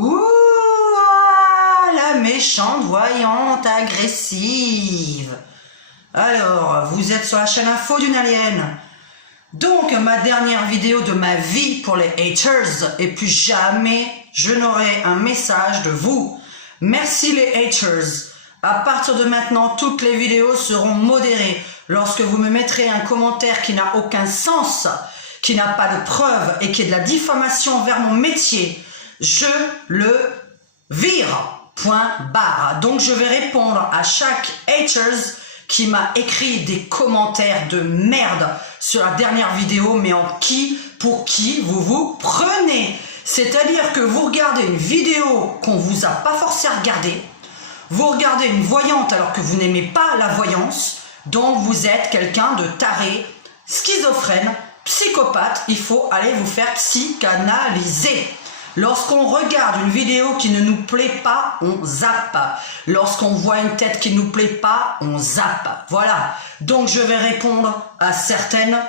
Ouh, ah, la méchante voyante agressive. Alors, vous êtes sur la chaîne info d'une alien. Donc, ma dernière vidéo de ma vie pour les haters, et plus jamais je n'aurai un message de vous. Merci les haters. À partir de maintenant, toutes les vidéos seront modérées. Lorsque vous me mettrez un commentaire qui n'a aucun sens, qui n'a pas de preuve et qui est de la diffamation vers mon métier, je le vire. Point barre. Donc je vais répondre à chaque haters qui m'a écrit des commentaires de merde sur la dernière vidéo, mais pour qui vous vous prenez. C'est-à-dire que vous regardez une vidéo qu'on vous a pas forcé à regarder, vous regardez une voyante alors que vous n'aimez pas la voyance, donc vous êtes quelqu'un de taré, schizophrène, psychopathe, il faut aller vous faire psychanalyser. Lorsqu'on regarde une vidéo qui ne nous plaît pas, on zappe. Lorsqu'on voit une tête qui ne nous plaît pas, on zappe. Voilà. Donc je vais répondre à certains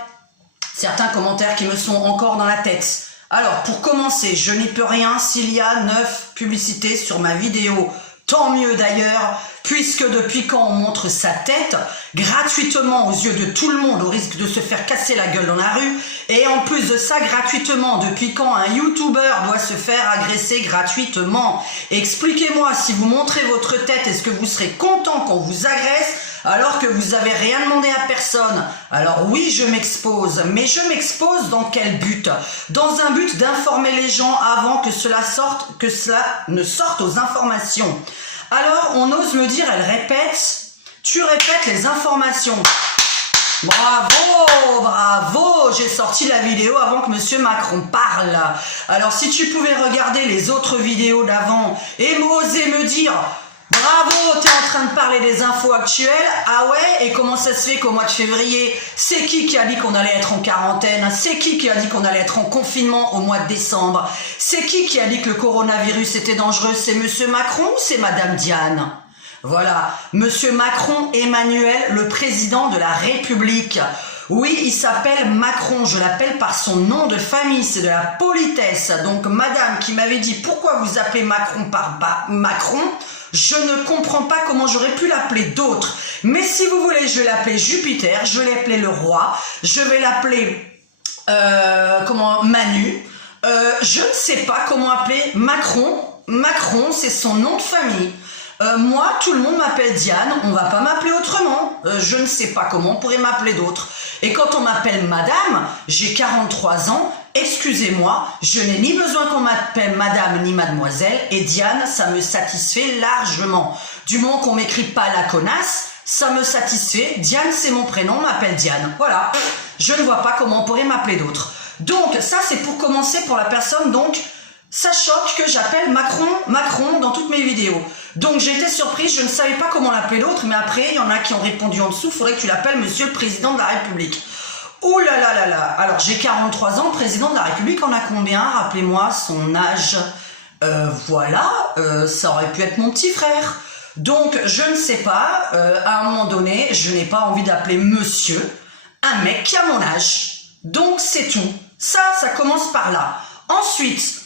commentaires qui me sont encore dans la tête. Alors pour commencer, je n'y peux rien s'il y a 9 publicités sur ma vidéo. Tant mieux d'ailleurs, puisque depuis quand on montre sa tête gratuitement aux yeux de tout le monde au risque de se faire casser la gueule dans la rue, et en plus de ça gratuitement, depuis quand un YouTuber doit se faire agresser gratuitement? Expliquez-moi, si vous montrez votre tête, est-ce que vous serez content qu'on vous agresse alors que vous avez rien demandé à personne? Alors oui, je m'expose, mais je m'expose dans quel but? Dans un but d'informer les gens avant que cela ne sorte aux informations. Alors on ose me dire, elle répète, tu répètes les informations. Bravo, bravo, j'ai sorti la vidéo avant que Monsieur Macron parle. Alors si tu pouvais regarder les autres vidéos d'avant et oser me dire, bravo, t'es en train de parler des infos actuelles. Ah ouais, et comment ça se fait qu'au mois de février, c'est qui a dit qu'on allait être en quarantaine? C'est qui a dit qu'on allait être en confinement au mois de décembre? C'est qui a dit que le coronavirus était dangereux? C'est Monsieur Macron ou c'est Madame Diane? Voilà, Monsieur Macron Emmanuel, le président de la République. Oui, il s'appelle Macron, je l'appelle par son nom de famille, c'est de la politesse. Donc madame qui m'avait dit pourquoi vous appelez Macron par Macron, je ne comprends pas comment j'aurais pu l'appeler d'autre. Mais si vous voulez, je vais l'appeler Jupiter, je vais l'appeler le roi, je vais l'appeler Manu. Je ne sais pas comment appeler Macron. Macron, c'est son nom de famille. Moi, tout le monde m'appelle Diane, on va pas m'appeler autrement. Je ne sais pas comment on pourrait m'appeler d'autre. Et quand on m'appelle madame, j'ai 43 ans, excusez-moi, je n'ai ni besoin qu'on m'appelle madame ni mademoiselle, et Diane, ça me satisfait largement. Du moment qu'on m'écrit pas la connasse, ça me satisfait. Diane, c'est mon prénom, on m'appelle Diane. Voilà, je ne vois pas comment on pourrait m'appeler d'autre. Donc, ça c'est pour commencer pour la personne, donc, ça choque que j'appelle Macron dans toutes mes vidéos. Donc j'ai été surprise, je ne savais pas comment l'appeler d'autre, mais après il y en a qui ont répondu en dessous, faudrait que tu l'appelles Monsieur le Président de la République. Ouh là là là là. Alors j'ai 43 ans, Président de la République en a combien? Rappelez-moi son âge. Voilà, ça aurait pu être mon petit frère. Donc je ne sais pas, à un moment donné, je n'ai pas envie d'appeler Monsieur un mec qui a mon âge. Donc c'est tout. Ça commence par là. Ensuite,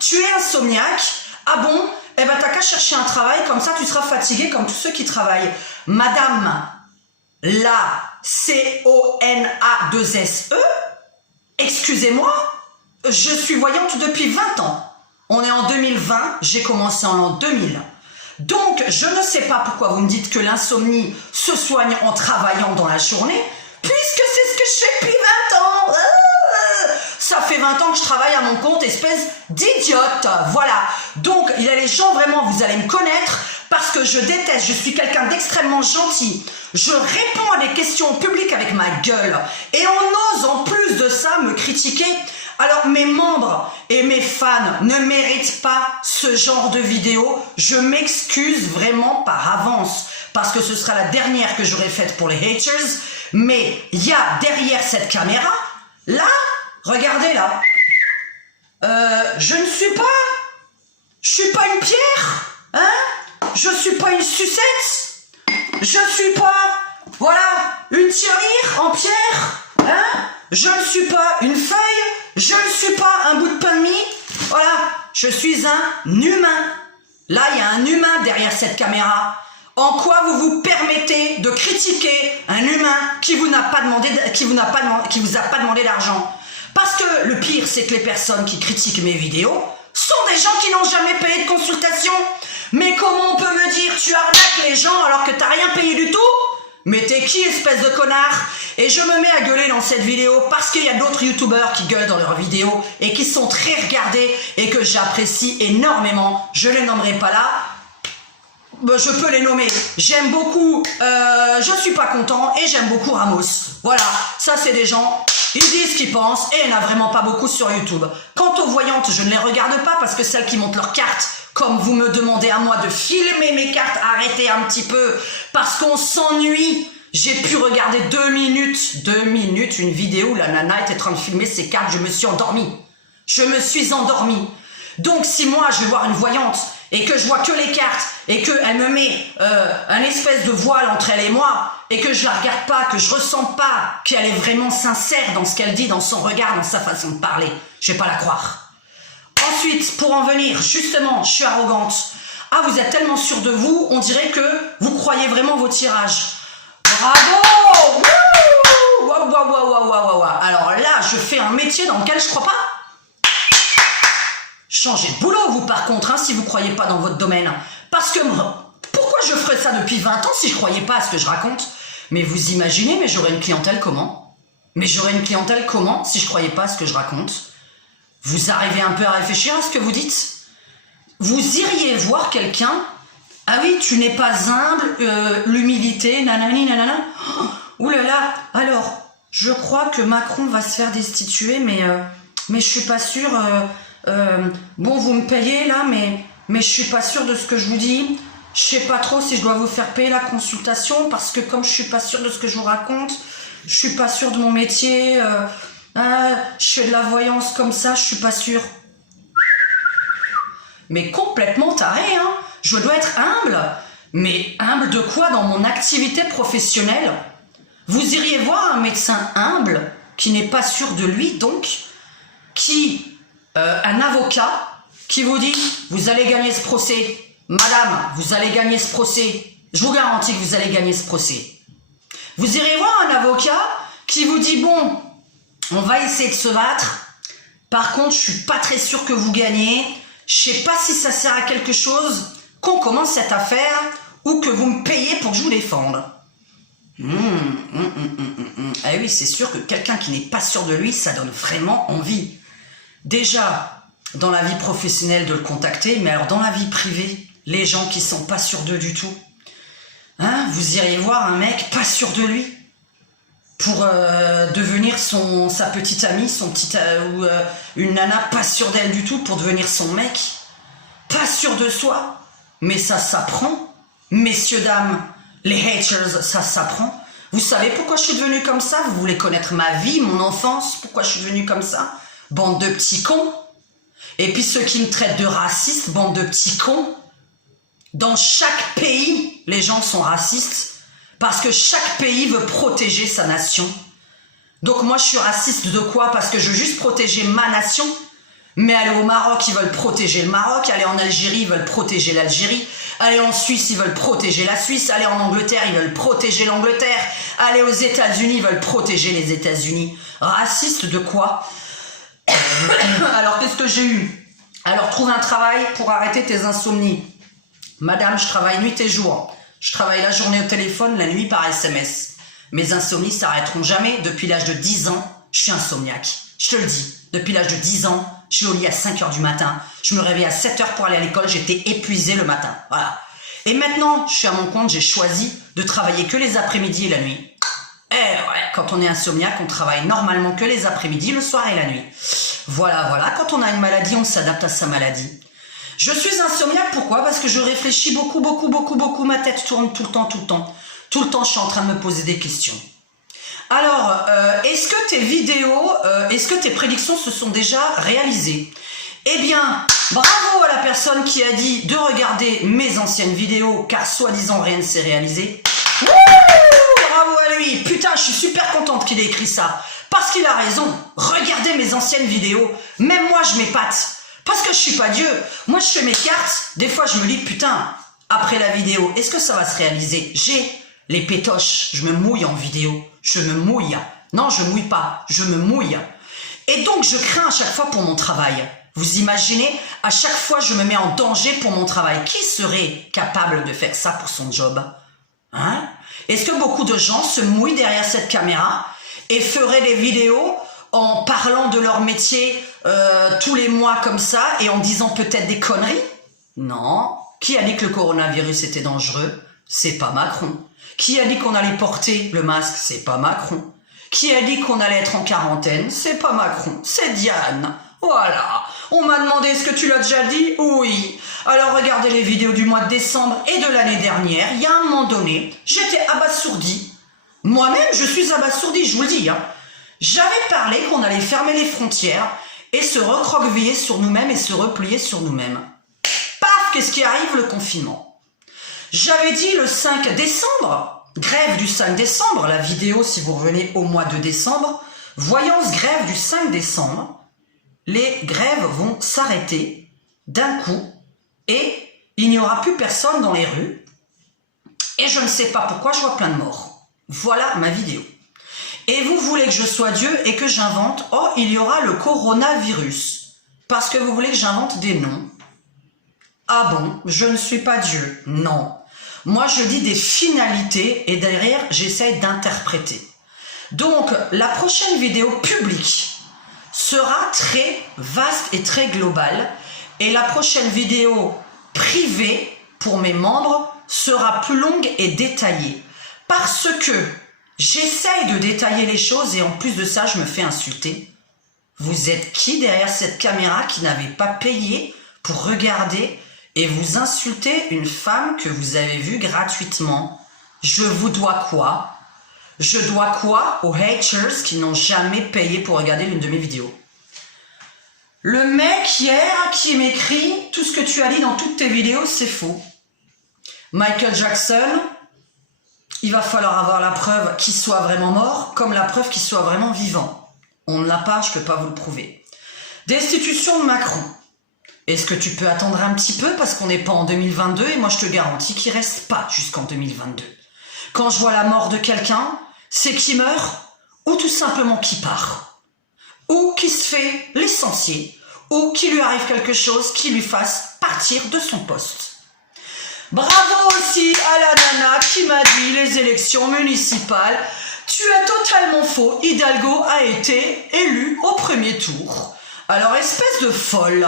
tu es insomniaque. Ah bon? Eh ben t'as qu'à chercher un travail, comme ça tu seras fatigué comme tous ceux qui travaillent. Madame, la C-O-N-A-2-S-E, excusez-moi, je suis voyante depuis 20 ans. On est en 2020, j'ai commencé en l'an 2000. Donc je ne sais pas pourquoi vous me dites que l'insomnie se soigne en travaillant dans la journée, puisque c'est ce que je fais depuis 20 ans. Ça fait 20 ans que je travaille à mon compte, espèce d'idiote. Voilà. Donc, il y a les gens, vraiment, vous allez me connaître parce que je déteste, je suis quelqu'un d'extrêmement gentil. Je réponds à des questions publiques avec ma gueule. Et on ose, en plus de ça, me critiquer. Alors, mes membres et mes fans ne méritent pas ce genre de vidéo. Je m'excuse vraiment par avance parce que ce sera la dernière que j'aurai faite pour les haters. Mais il y a derrière cette caméra, là, regardez là, je ne suis pas une pierre, hein, je suis pas une sucette, je suis pas, voilà, une tirelire en pierre, hein, je ne suis pas une feuille, je ne suis pas un bout de pain de mie, voilà, je suis un humain. Là, il y a un humain derrière cette caméra. En quoi vous vous permettez de critiquer un humain qui vous a pas demandé d'argent? Parce que le pire, c'est que les personnes qui critiquent mes vidéos sont des gens qui n'ont jamais payé de consultation. Mais comment on peut me dire tu arnaques les gens alors que t'as rien payé du tout? Mais t'es qui, espèce de connard? Et je me mets à gueuler dans cette vidéo parce qu'il y a d'autres youtubeurs qui gueulent dans leurs vidéos et qui sont très regardés et que j'apprécie énormément. Je les nommerai pas là. Je peux les nommer. J'aime beaucoup, je suis pas content et j'aime beaucoup Ramos. Voilà, ça c'est des gens, ils disent ce qu'ils pensent et il n'y en a vraiment pas beaucoup sur YouTube. Quant aux voyantes, je ne les regarde pas parce que celles qui montent leurs cartes, comme vous me demandez à moi de filmer mes cartes, arrêtez un petit peu parce qu'on s'ennuie. J'ai pu regarder 2 minutes, une vidéo où la nana était en train de filmer ses cartes, je me suis endormie. Je me suis endormie. Donc si moi je vais voir une voyante et que je vois que les cartes et qu'elle me met un espèce de voile entre elle et moi et que je la regarde pas, que je ressens pas qu'elle est vraiment sincère dans ce qu'elle dit, dans son regard, dans sa façon de parler, je vais pas la croire. Ensuite, pour en venir, justement, je suis arrogante. Ah, vous êtes tellement sûr de vous, on dirait que vous croyez vraiment vos tirages. Bravo! Waouh, waouh, waouh, waouh, waouh, waouh. Alors là, je fais un métier dans lequel je crois pas. Changez de boulot, vous, par contre, hein, si vous ne croyez pas dans votre domaine. Parce que, pourquoi je ferais ça depuis 20 ans si je ne croyais pas à ce que je raconte? Mais vous imaginez, mais j'aurais une clientèle comment? Mais j'aurais une clientèle comment si je ne croyais pas à ce que je raconte? Vous arrivez un peu à réfléchir à ce que vous dites? Vous iriez voir quelqu'un? Ah oui, tu n'es pas humble, l'humilité, nanani, nanana. Oh, oulala, alors, je crois que Macron va se faire destituer, mais je suis pas sûre... bon, vous me payez là, mais je suis pas sûre de ce que je vous dis. Je sais pas trop si je dois vous faire payer la consultation parce que comme je suis pas sûre de ce que je vous raconte, je suis pas sûre de mon métier. Je fais de la voyance comme ça, je suis pas sûre. Mais complètement taré, hein. Je dois être humble. Mais humble de quoi dans mon activité professionnelle? Vous iriez voir un médecin humble qui n'est pas sûr de lui, donc un avocat qui vous dit vous allez gagner ce procès, madame, vous allez gagner ce procès, je vous garantis que vous allez gagner ce procès. Vous irez voir un avocat qui vous dit bon, on va essayer de se battre, par contre je suis pas très sûr que vous gagnez, je sais pas si ça sert à quelque chose qu'on commence cette affaire ou que vous me payez pour que je vous défende. Ah oui, c'est sûr que quelqu'un qui n'est pas sûr de lui, ça donne vraiment envie. Déjà, dans la vie professionnelle de le contacter, mais alors dans la vie privée, les gens qui sont pas sûrs d'eux du tout. Hein, vous iriez voir un mec pas sûr de lui pour devenir sa petite amie, ou une nana pas sûre d'elle du tout pour devenir son mec. Pas sûr de soi. Mais ça s'apprend. Messieurs, dames, les haters, ça s'apprend. Vous savez pourquoi je suis devenue comme ça? Vous voulez connaître ma vie, mon enfance? Pourquoi je suis devenue comme ça? Bande de petits cons. Et puis ceux qui me traitent de raciste, bande de petits cons. Dans chaque pays, les gens sont racistes parce que chaque pays veut protéger sa nation. Donc moi je suis raciste de quoi? Parce que je veux juste protéger ma nation. Mais aller au Maroc, ils veulent protéger le Maroc. Aller en Algérie, ils veulent protéger l'Algérie. Aller en Suisse, ils veulent protéger la Suisse. Aller en Angleterre, ils veulent protéger l'Angleterre. Aller aux États-Unis, ils veulent protéger les États-Unis. Raciste de quoi? Alors, qu'est-ce que j'ai eu? Alors, trouve un travail pour arrêter tes insomnies. Madame, je travaille nuit et jour. Je travaille la journée au téléphone, la nuit par SMS. Mes insomnies s'arrêteront jamais. Depuis l'âge de 10 ans, je suis insomniaque. Je te le dis. Depuis l'âge de 10 ans, je suis au lit à 5 h du matin. Je me réveille à 7 h pour aller à l'école. J'étais épuisée le matin. Voilà. Et maintenant, je suis à mon compte. J'ai choisi de travailler que les après-midi et la nuit. Eh ouais, quand on est insomniaque, on travaille normalement que les après-midi, le soir et la nuit. Voilà, voilà. Quand on a une maladie, on s'adapte à sa maladie. Je suis insomniaque, pourquoi? Parce que je réfléchis beaucoup. Ma tête tourne tout le temps. Tout le temps, je suis en train de me poser des questions. Alors, est-ce que tes vidéos, est-ce que tes prédictions se sont déjà réalisées? Eh bien, bravo à la personne qui a dit de regarder mes anciennes vidéos, car soi-disant rien ne s'est réalisé. Wouh, bravo à lui. Putain, je suis super contente qu'il ait écrit ça. Parce qu'il a raison. Regardez mes anciennes vidéos. Même moi, je m'épate. Parce que je suis pas Dieu. Moi, je fais mes cartes. Des fois, je me dis, putain, après la vidéo, est-ce que ça va se réaliser? J'ai les pétoches. Je me mouille en vidéo. Je me mouille. Non, je mouille pas. Je me mouille. Et donc, je crains à chaque fois pour mon travail. Vous imaginez, à chaque fois, je me mets en danger pour mon travail. Qui serait capable de faire ça pour son job? Hein? Est-ce que beaucoup de gens se mouillent derrière cette caméra et feraient des vidéos en parlant de leur métier tous les mois comme ça et en disant peut-être des conneries? Non. Qui a dit que le coronavirus était dangereux? C'est pas Macron. Qui a dit qu'on allait porter le masque? C'est pas Macron. Qui a dit qu'on allait être en quarantaine? C'est pas Macron, c'est Diane. Voilà. On m'a demandé, est-ce que tu l'as déjà dit? Oui. Alors regardez les vidéos du mois de décembre et de l'année dernière. Il y a un moment donné, j'étais abasourdie. Moi-même, je suis abasourdie, je vous le dis. Hein. J'avais parlé qu'on allait fermer les frontières et se recroqueviller sur nous-mêmes et se replier sur nous-mêmes. Paf, qu'est-ce qui arrive? Le confinement. J'avais dit le 5 décembre, grève du 5 décembre, la vidéo si vous revenez au mois de décembre, voyance grève du 5 décembre, les grèves vont s'arrêter d'un coup et il n'y aura plus personne dans les rues et je ne sais pas pourquoi je vois plein de morts. Voilà ma vidéo. Et vous voulez que je sois Dieu et que j'invente, oh, il y aura le coronavirus. Parce que vous voulez que j'invente des noms. Ah bon, je ne suis pas Dieu. Non. Moi, je dis des finalités et derrière, j'essaie d'interpréter. Donc, la prochaine vidéo publique sera très vaste et très globale. Et la prochaine vidéo privée pour mes membres sera plus longue et détaillée. Parce que j'essaye de détailler les choses et en plus de ça, je me fais insulter. Vous êtes qui derrière cette caméra qui n'avait pas payé pour regarder et vous insulter une femme que vous avez vue gratuitement? Je vous dois quoi? Je dois quoi aux haters qui n'ont jamais payé pour regarder l'une de mes vidéos? Le mec hier qui m'écrit « Tout ce que tu as dit dans toutes tes vidéos, c'est faux. » Michael Jackson, il va falloir avoir la preuve qu'il soit vraiment mort, comme la preuve qu'il soit vraiment vivant. On ne l'a pas, je ne peux pas vous le prouver. Destitution de Macron. Est-ce que tu peux attendre un petit peu parce qu'on n'est pas en 2022 et moi je te garantis qu'il ne reste pas jusqu'en 2022. Quand je vois la mort de quelqu'un, c'est qu'il meurt ou tout simplement qu'il part. Ou qu'il se fait licencier ou qu'il lui arrive quelque chose qui lui fasse partir de son poste. Bravo aussi à la nana qui m'a dit les élections municipales. Tu as totalement faux, Hidalgo a été élu au premier tour. Alors espèce de folle,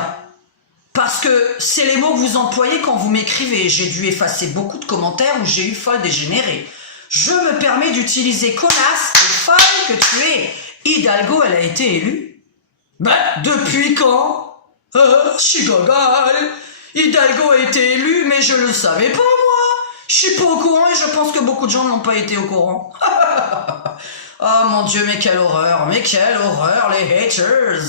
parce que c'est les mots que vous employez quand vous m'écrivez. J'ai dû effacer beaucoup de commentaires où j'ai eu folle dégénérée. Je me permets d'utiliser connasse et folle que tu es. Hidalgo, elle a été élue? Ben, depuis quand? Je suis gogol. Hidalgo a été élu, mais je le savais pas, moi. Je suis pas au courant et je pense que beaucoup de gens n'ont pas été au courant. Oh mon Dieu, mais quelle horreur, les haters.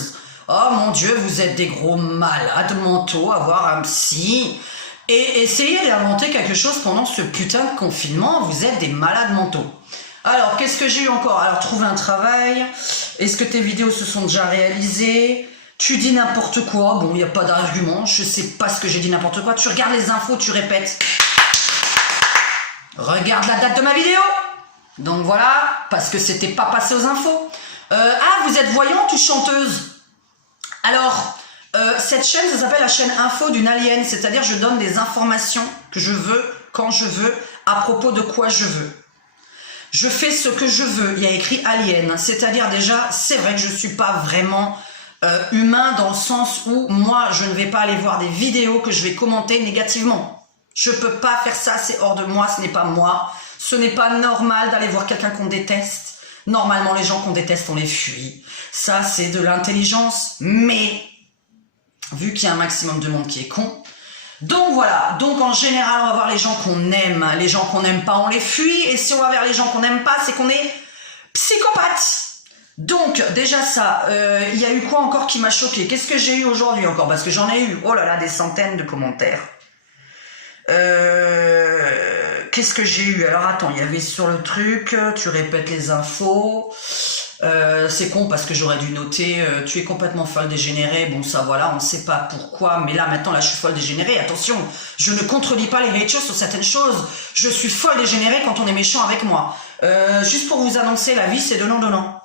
Oh mon Dieu, vous êtes des gros malades mentaux, avoir un psy. Et essayez d'inventer quelque chose pendant ce putain de confinement, vous êtes des malades mentaux. Alors, qu'est-ce que j'ai eu encore? Alors, trouver un travail. Est-ce que tes vidéos se sont déjà réalisées? Tu dis n'importe quoi. Bon, il n'y a pas d'argument. Je sais pas ce que j'ai dit n'importe quoi. Tu regardes les infos, tu répètes. Regarde la date de ma vidéo. Donc voilà, parce que c'était pas passé aux infos. Ah, vous êtes voyante ou chanteuse? Alors, cette chaîne, ça s'appelle la chaîne info d'une alien. C'est-à-dire, je donne des informations que je veux, quand je veux, à propos de quoi je veux. Je fais ce que je veux. Il y a écrit alien. C'est-à-dire déjà, c'est vrai que je ne suis pas vraiment humain dans le sens où moi, je ne vais pas aller voir des vidéos que je vais commenter négativement. Je ne peux pas faire ça, c'est hors de moi, ce n'est pas moi. Ce n'est pas normal d'aller voir quelqu'un qu'on déteste. Normalement, les gens qu'on déteste, on les fuit. Ça, c'est de l'intelligence. Mais, vu qu'il y a un maximum de monde qui est con, donc voilà, donc en général on va voir les gens qu'on aime, les gens qu'on n'aime pas on les fuit, et si on va vers les gens qu'on n'aime pas c'est qu'on est psychopathe. Donc déjà ça, il y a eu quoi encore qui m'a choqué? Qu'est-ce que j'ai eu aujourd'hui encore? Parce que j'en ai eu, oh là là, des centaines de commentaires. Qu'est-ce que j'ai eu? Alors attends, il y avait sur le truc, tu répètes les infos, C'est con parce que j'aurais dû noter tu es complètement folle dégénérée. Bon, ça voilà, on ne sait pas pourquoi, mais là maintenant je suis folle dégénérée. Attention, je ne contredis pas les haters sur certaines choses. Je suis folle dégénérée quand on est méchant avec moi. Juste pour vous annoncer, la vie c'est donnant-donnant.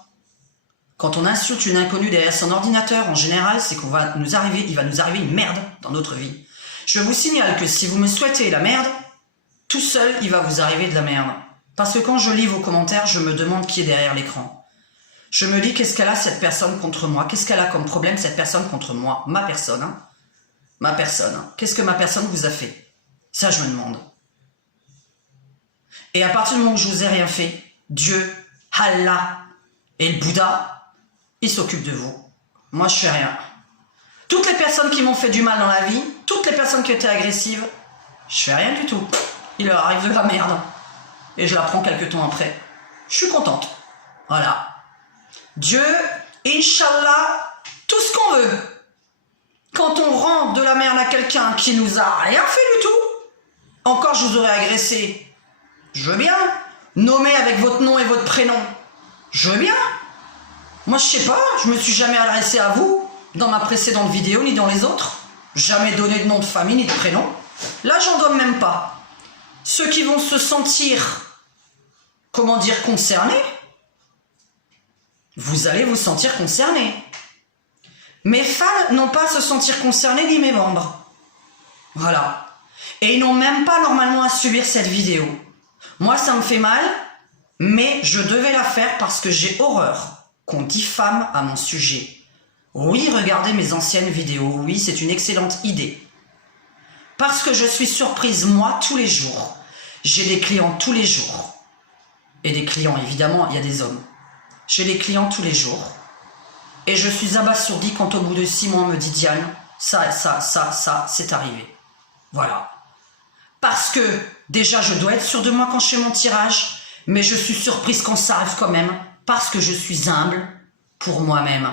Quand on insulte une inconnue derrière son ordinateur, en général, c'est il va nous arriver une merde dans notre vie. Je vous signale que si vous me souhaitez la merde, tout seul, il va vous arriver de la merde. Parce que quand je lis vos commentaires, je me demande qui est derrière l'écran. Je me dis, qu'est-ce qu'elle a cette personne contre moi? Qu'est-ce qu'elle a comme problème cette personne contre moi? Ma personne, hein? Ma personne. Qu'est-ce que ma personne vous a fait? Ça, je me demande. Et à partir du moment où je vous ai rien fait, Dieu, Allah et le Bouddha, ils s'occupent de vous. Moi, je fais rien. Toutes les personnes qui m'ont fait du mal dans la vie, toutes les personnes qui étaient agressives, je fais rien du tout. Il leur arrive de la merde. Et je la prends quelques temps après. Je suis contente. Voilà. Dieu, Inch'Allah, tout ce qu'on veut. Quand on rend de la merde à quelqu'un qui nous a rien fait du tout, encore je vous aurais agressé, je veux bien. Nommer avec votre nom et votre prénom, je veux bien. Moi, je sais pas, je me suis jamais adressé à vous dans ma précédente vidéo ni dans les autres. Jamais donné de nom de famille ni de prénom. Là, j'en donne même pas. Ceux qui vont se sentir, comment dire, concernés, vous allez vous sentir concernés. Mes fans n'ont pas à se sentir concernés ni mes membres. Voilà. Et ils n'ont même pas normalement à subir cette vidéo. Moi, ça me fait mal, mais je devais la faire parce que j'ai horreur qu'on diffame à mon sujet. Oui, regardez mes anciennes vidéos. Oui, c'est une excellente idée. Parce que je suis surprise, moi, tous les jours. J'ai des clients tous les jours. Et des clients, évidemment, il y a des hommes. J'ai des clients tous les jours. Et je suis abasourdie quand au bout de 6 mois, on me dit, Diane, ça, c'est arrivé. Voilà. Parce que, déjà, je dois être sûre de moi quand je fais mon tirage, mais je suis surprise quand ça arrive quand même, parce que je suis humble pour moi-même.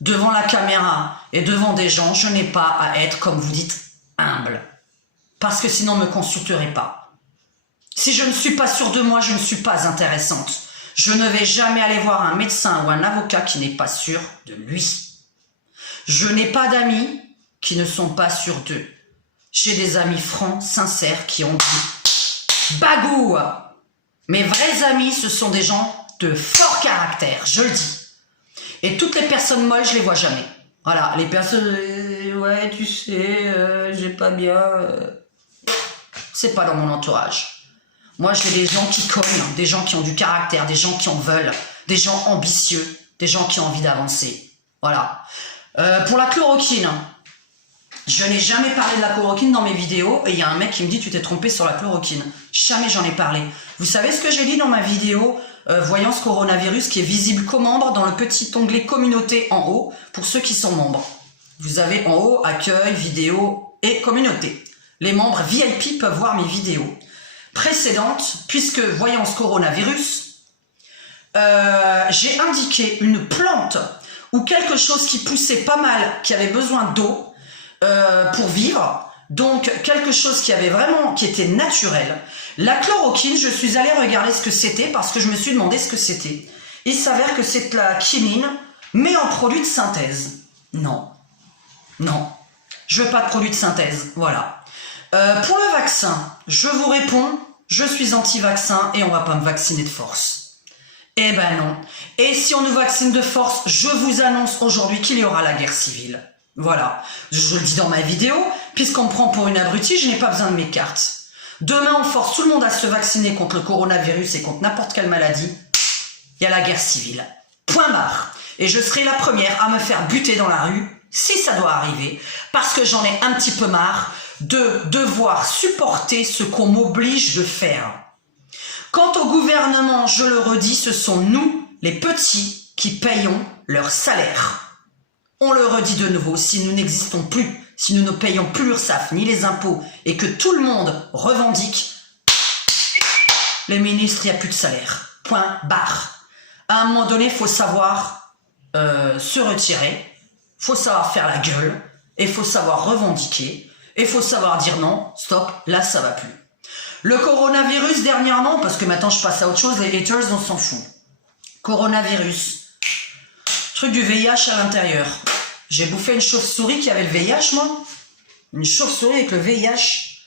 Devant la caméra et devant des gens, je n'ai pas à être, comme vous dites, humble. Parce que sinon, on ne me consulterait pas. Si je ne suis pas sûre de moi, je ne suis pas intéressante. Je ne vais jamais aller voir un médecin ou un avocat qui n'est pas sûr de lui. Je n'ai pas d'amis qui ne sont pas sûrs d'eux. J'ai des amis francs, sincères, qui ont dit « Bagou !» Mes vrais amis, ce sont des gens de fort caractère, je le dis. Et toutes les personnes molles, je les vois jamais. Voilà, les personnes « Ouais, tu sais, j'ai pas bien... C'est pas dans mon entourage. Moi, j'ai des gens qui cognent, des gens qui ont du caractère, des gens qui en veulent, des gens ambitieux, des gens qui ont envie d'avancer. Voilà. Pour la chloroquine, je n'ai jamais parlé de la chloroquine dans mes vidéos et il y a un mec qui me dit « Tu t'es trompé sur la chloroquine ». Jamais j'en ai parlé. Vous savez ce que j'ai dit dans ma vidéo Voyance coronavirus qui est visible qu'aux membres dans le petit onglet communauté en haut pour ceux qui sont membres. Vous avez en haut accueil, vidéo et communauté. Les membres VIP peuvent voir mes vidéos précédentes, puisque voyance coronavirus, j'ai indiqué une plante ou quelque chose qui poussait pas mal, qui avait besoin d'eau pour vivre, donc quelque chose qui avait vraiment, qui était naturel. La chloroquine, je suis allée regarder ce que c'était parce que je me suis demandé ce que c'était. Il s'avère que c'est de la quinine, mais en produit de synthèse. Non, non, je veux pas de produit de synthèse, voilà. Pour le vaccin, je vous réponds, je suis anti-vaccin et on va pas me vacciner de force. Eh ben non. Et si on nous vaccine de force, je vous annonce aujourd'hui qu'il y aura la guerre civile. Voilà. Je le dis dans ma vidéo, puisqu'on me prend pour une abrutie, je n'ai pas besoin de mes cartes. Demain, on force tout le monde à se vacciner contre le coronavirus et contre n'importe quelle maladie. Il y a la guerre civile. Point barre. Et je serai la première à me faire buter dans la rue, si ça doit arriver, parce que j'en ai un petit peu marre de devoir supporter ce qu'on m'oblige de faire. Quant au gouvernement, je le redis, ce sont nous, les petits, qui payons leur salaire. On le redit de nouveau, si nous n'existons plus, si nous ne payons plus l'URSSAF ni les impôts et que tout le monde revendique, les ministres, il n'y a plus de salaire. Point barre. À un moment donné, il faut savoir se retirer, il faut savoir faire la gueule, et il faut savoir revendiquer. Et il faut savoir dire non, stop, là ça va plus. Le coronavirus dernièrement, parce que maintenant je passe à autre chose, les haters on s'en fout. Coronavirus. Truc du VIH à l'intérieur. J'ai bouffé une chauve-souris qui avait le VIH, moi. Une chauve-souris avec le VIH.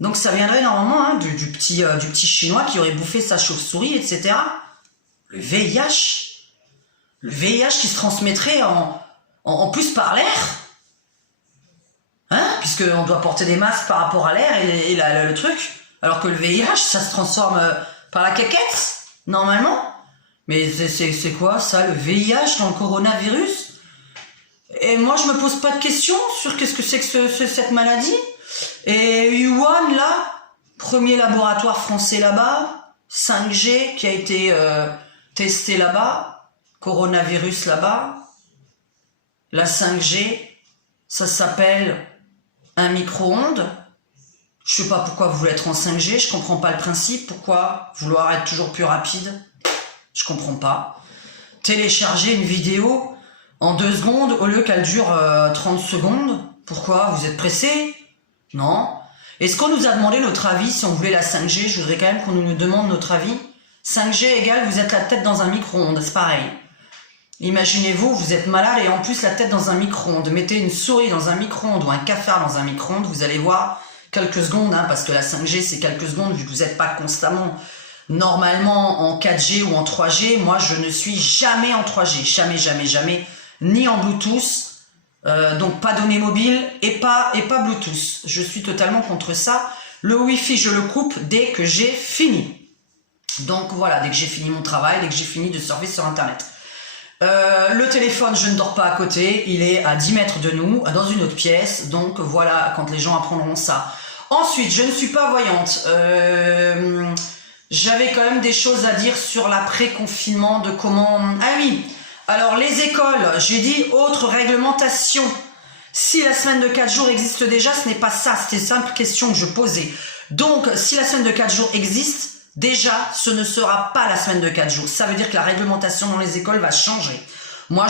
Donc ça viendrait normalement hein, du petit chinois qui aurait bouffé sa chauve-souris, etc. Le VIH. Le VIH qui se transmettrait en plus par l'air. Hein, puisqu'on doit porter des masques par rapport à l'air et le truc. Alors que le VIH, ça se transforme par la caquette, normalement. Mais c'est quoi ça, le VIH dans le coronavirus? Et moi, je me pose pas de questions sur qu'est-ce que c'est que cette maladie. Et Wuhan, là, premier laboratoire français là-bas, 5G qui a été testé là-bas, coronavirus là-bas. La 5G, ça s'appelle un micro-ondes. Je sais pas pourquoi vous voulez être en 5G, je comprends pas le principe. Pourquoi vouloir être toujours plus rapide? Je comprends pas. Télécharger une vidéo en 2 secondes au lieu qu'elle dure 30 secondes. Pourquoi? Vous êtes pressé? Non. Est-ce qu'on nous a demandé notre avis si on voulait la 5G? Je voudrais quand même qu'on nous demande notre avis. 5G égale vous êtes la tête dans un micro-ondes, c'est pareil. Imaginez-vous, vous êtes malade et en plus la tête dans un micro-ondes. Mettez une souris dans un micro-ondes ou un cafard dans un micro-ondes, vous allez voir quelques secondes, hein, parce que la 5G c'est quelques secondes vu que vous n'êtes pas constamment normalement en 4G ou en 3G. Moi je ne suis jamais en 3G, jamais, ni en Bluetooth, donc pas données mobiles et pas Bluetooth. Je suis totalement contre ça. Le Wi-Fi je le coupe dès que j'ai fini. Donc voilà, dès que j'ai fini mon travail, dès que j'ai fini de surfer sur internet. Le téléphone, je ne dors pas à côté, il est à 10 mètres de nous, dans une autre pièce, donc voilà, quand les gens apprendront ça. Ensuite, je ne suis pas voyante, j'avais quand même des choses à dire sur l'après-confinement, de comment... Ah oui, alors les écoles, j'ai dit autre réglementation. Si la semaine de 4 jours existe déjà, ce n'est pas ça, c'était une simple question que je posais. Donc, si la semaine de 4 jours existe, déjà, ce ne sera pas la semaine de 4 jours. Ça veut dire que la réglementation dans les écoles va changer. Moi,